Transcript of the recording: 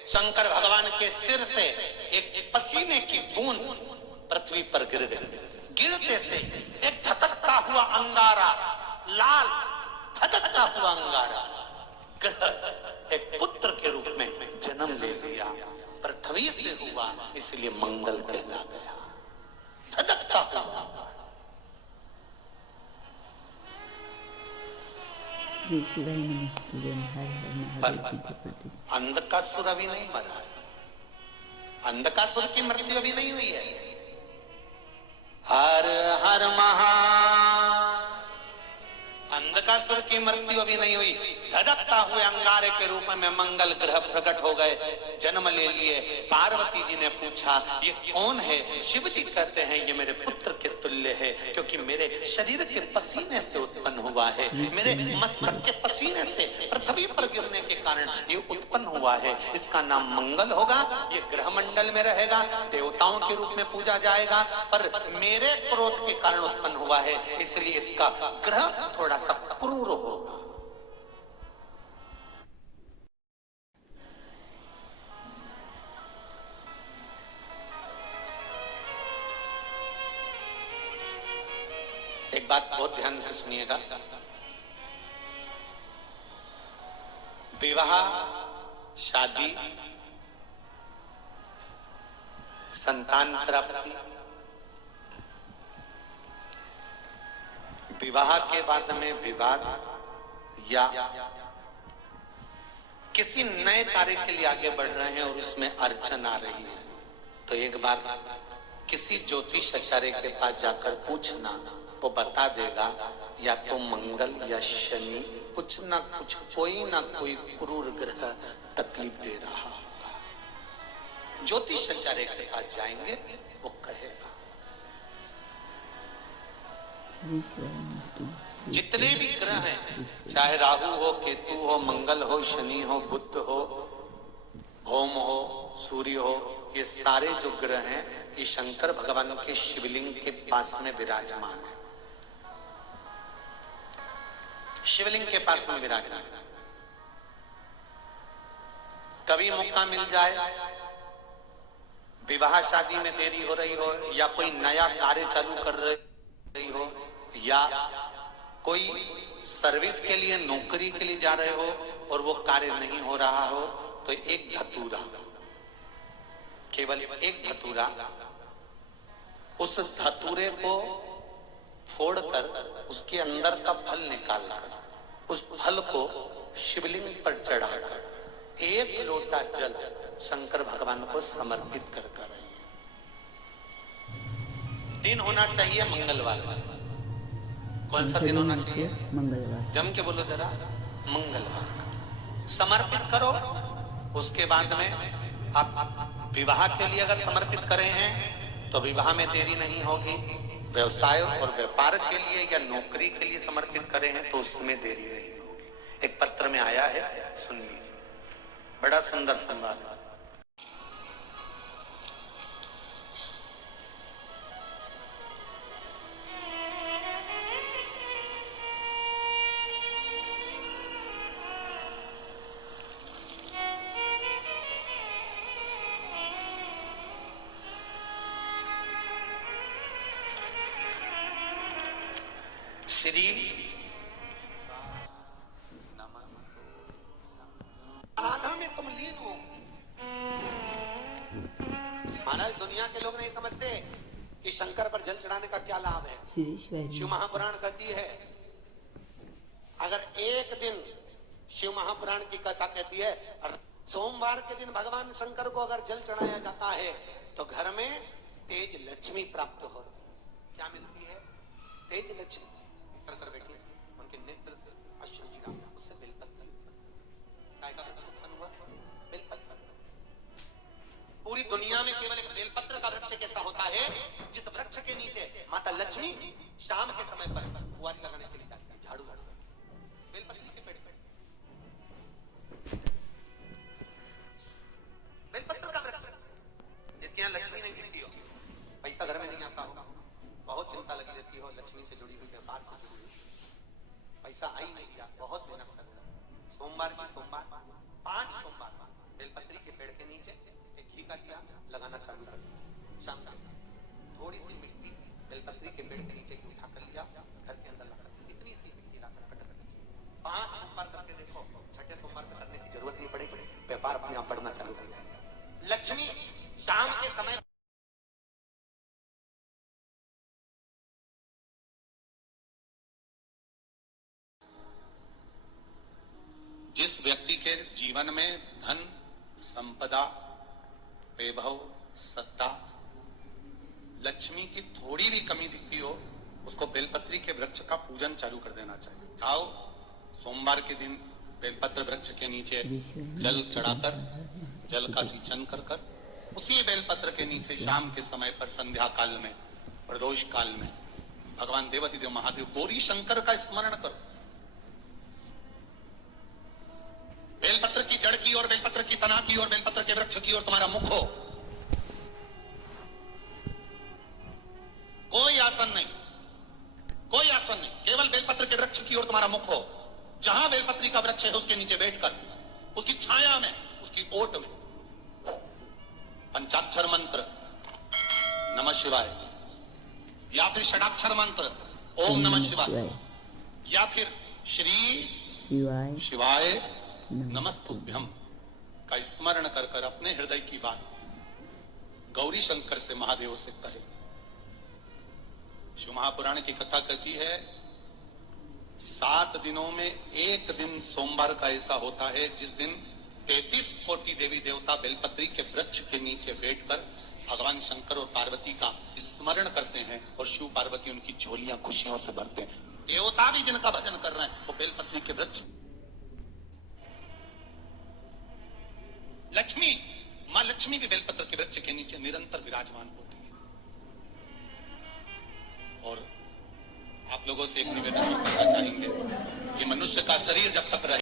शंकर भगवान के सिर से एक पसीने की बूंद पृथ्वी पर गिर गई। गिरते से एक धधकता हुआ अंगारा, लाल धधकता हुआ अंगारा ग्रह एक पुत्र के रूप में जन्म ले लिया। पृथ्वी से हुआ इसलिए मंगल कहला गया। धधकता हुआ अंधकासुर अभी नहीं मरा है। अंधकासुर की मृत्यु अभी नहीं हुई है। हर हर महा अंधकासुर की मृत्यु अभी नहीं हुई। धधकता हुए अंगारे के रूप में मंगल ग्रह प्रकट हो गए, जन्म ले लिए। पार्वती जी ने पूछा ये कौन है? शिव जी कहते हैं ये मेरे पुत्र के तुल्य है, क्योंकि मेरे शरीर के पसीने से उत्पन्न हुआ है, मेरे मस्तक के पसीने से पृथ्वी पर गिरने के कारण ये उत्पन्न हुआ है। इसका नाम मंगल होगा। ये ग्रह मंडल में रहेगा, देवताओं के रूप में पूजा जाएगा, पर मेरे क्रोध के कारण उत्पन्न हुआ है, इसलिए इसका ग्रह थोड़ा सा क्रूर होगा। एक बात बहुत ध्यान से सुनिएगा। विवाह, शादी, संतान प्राप्ति, विवाह के बाद में विवाद या किसी नए कार्य के लिए आगे बढ़ रहे हैं और उसमें अड़चन आ रही है, तो एक बार किसी ज्योतिष आचार्य के पास जाकर पूछना, वो बता देगा या तो मंगल या शनि कुछ ना कुछ, कोई ना कोई क्रूर ग्रह तकलीफ दे रहा होगा। ज्योतिष आचार्य के पास जाएंगे, वो कहेगा। जितने भी ग्रह हैं, चाहे राहु हो, केतु हो, मंगल हो, शनि हो, बुध हो, भौम हो, सूर्य हो, ये सारे जो ग्रह हैं ये शंकर भगवान के शिवलिंग के पास में विराजमान है। शिवलिंग के पास में विराजमान। कभी मौका मिल जाए, विवाह शादी में देरी हो रही हो, या कोई नया कार्य चालू कर रही हो, या कोई सर्विस के लिए, नौकरी के लिए जा रहे हो और वो कार्य नहीं हो रहा हो, तो एक धतूरा, केवल एक धतूरा, उस धतूरे को फोड़कर उसके अंदर का फल निकालकर उस फल को शिवलिंग पर चढ़ाकर एक लोटा जल शंकर भगवान को समर्पित कर रही है। दिन होना चाहिए मंगलवार। कौन सा दिन होना चाहिए? मंगलवार। जम के बोलो जरा, मंगलवार का समर्पित करो। उसके बाद में आप विवाह के लिए अगर समर्पित करें हैं तो विवाह में देरी नहीं होगी। व्यवसाय और व्यापार के लिए या नौकरी के लिए समर्पित करें हैं तो उसमें देरी नहीं होगी। एक पत्र में आया है, सुन लीजिए, बड़ा सुंदर संवाद है। श्री आराधना में तुम लीन हो। महाराज, दुनिया के लोग नहीं समझते कि शंकर पर जल चढ़ाने का क्या लाभ है। शिव महापुराण कहती है, अगर एक दिन, शिव महापुराण की कथा कहती है, सोमवार के दिन भगवान शंकर को अगर जल चढ़ाया जाता है तो घर में तेज लक्ष्मी प्राप्त हो। क्या मिलती है? तेज लक्ष्मी। कर बैठी, उनके नेत्र से अश्रु गिरा, उससे बेलपत्र काय का वृक्ष उत्पन्न हुआ, बेलपत्र। पूरी दुनिया में केवल एक बेलपत्र का वृक्ष कैसा होता है जिस वृक्ष के नीचे माता लक्ष्मी शाम के समय पर कुंवारी लगाने के लिए जाती है, झाड़ू बेलपत्र के पेड़ पे। बेलपत्र का वृक्ष जिसके यहाँ लक्ष्मी नहीं दिखती हो, पैसा घर में नहीं आता हो, बहुत चिंता लगी रहती हो, लक्ष्मी से जुड़ी हुई, व्यापार से जुड़ी हुई, पैसा आई नहीं, बहुत मेहनत करता। सोमवार की सोमवार 5 सोमवार बेलपत्री के पेड़ लगाना चालू कर दिया। शाम के समय थोड़ी सी मिट्टी बेलपत्री के पेड़ के नीचे उठा कर लिया, घर के अंदर लाकर इतनी सी मिट्टी लाकर पटक दी। 5 सोमवार करके देखो, छठे सोमवार में करने की जरूरत नहीं पड़ेगी, व्यापार अपने आप बढ़ना चालू कर जाएगा। लक्ष्मी शाम के समय जिस व्यक्ति के जीवन में धन, संपदा, वैभव, सत्ता, लक्ष्मी की थोड़ी भी कमी दिखती हो, उसको बेलपत्री के वृक्ष का पूजन चालू कर देना चाहिए। जाओ सोमवार के दिन बेलपत्र वृक्ष के नीचे जल चढ़ाकर, जल का सिंचन कर कर, उसी बेलपत्र के नीचे शाम के समय पर संध्या काल में, प्रदोष काल में भगवान देवाधिदेव महादेव गौरी शंकर का स्मरण करो। बेलपत्र की जड़ की और बेलपत्र की तना की और बेलपत्र के वृक्ष की ओर तुम्हारा मुख हो। कोई आसन नहीं, कोई आसन नहीं, केवल बेलपत्र के वृक्ष की ओर तुम्हारा मुख हो। जहां बेलपत्री का वृक्ष है उसके नीचे बैठकर, उसकी छाया में, उसकी ओट में पंचाक्षर मंत्र नमः शिवाय, या फिर षडाक्षर मंत्र ओम नमः शिवाय, या फिर श्री शिवाय नमस्तुभ्यम का स्मरण कर कर अपने हृदय की बात गौरी शंकर से, महादेव से कहे। शिव महापुराण की कथा कहती है 7 दिनों में एक दिन सोमवार का ऐसा होता है जिस दिन 33 कोटि देवी देवता बेलपत्री के वृक्ष के नीचे बैठकर भगवान शंकर और पार्वती का स्मरण करते हैं और शिव पार्वती उनकी झोलियां खुशियों से भरते हैं। देवता भी जिनका भजन कर रहे हैं वो बेलपत्री के वृक्ष। लक्ष्मी, मां लक्ष्मी भी बेलपत्र के वृक्ष के नीचे निरंतर विराजमान होती है। और आप लोगों से एक निवेदन करना चाहेंगे कि मनुष्य का शरीर जब तक रहे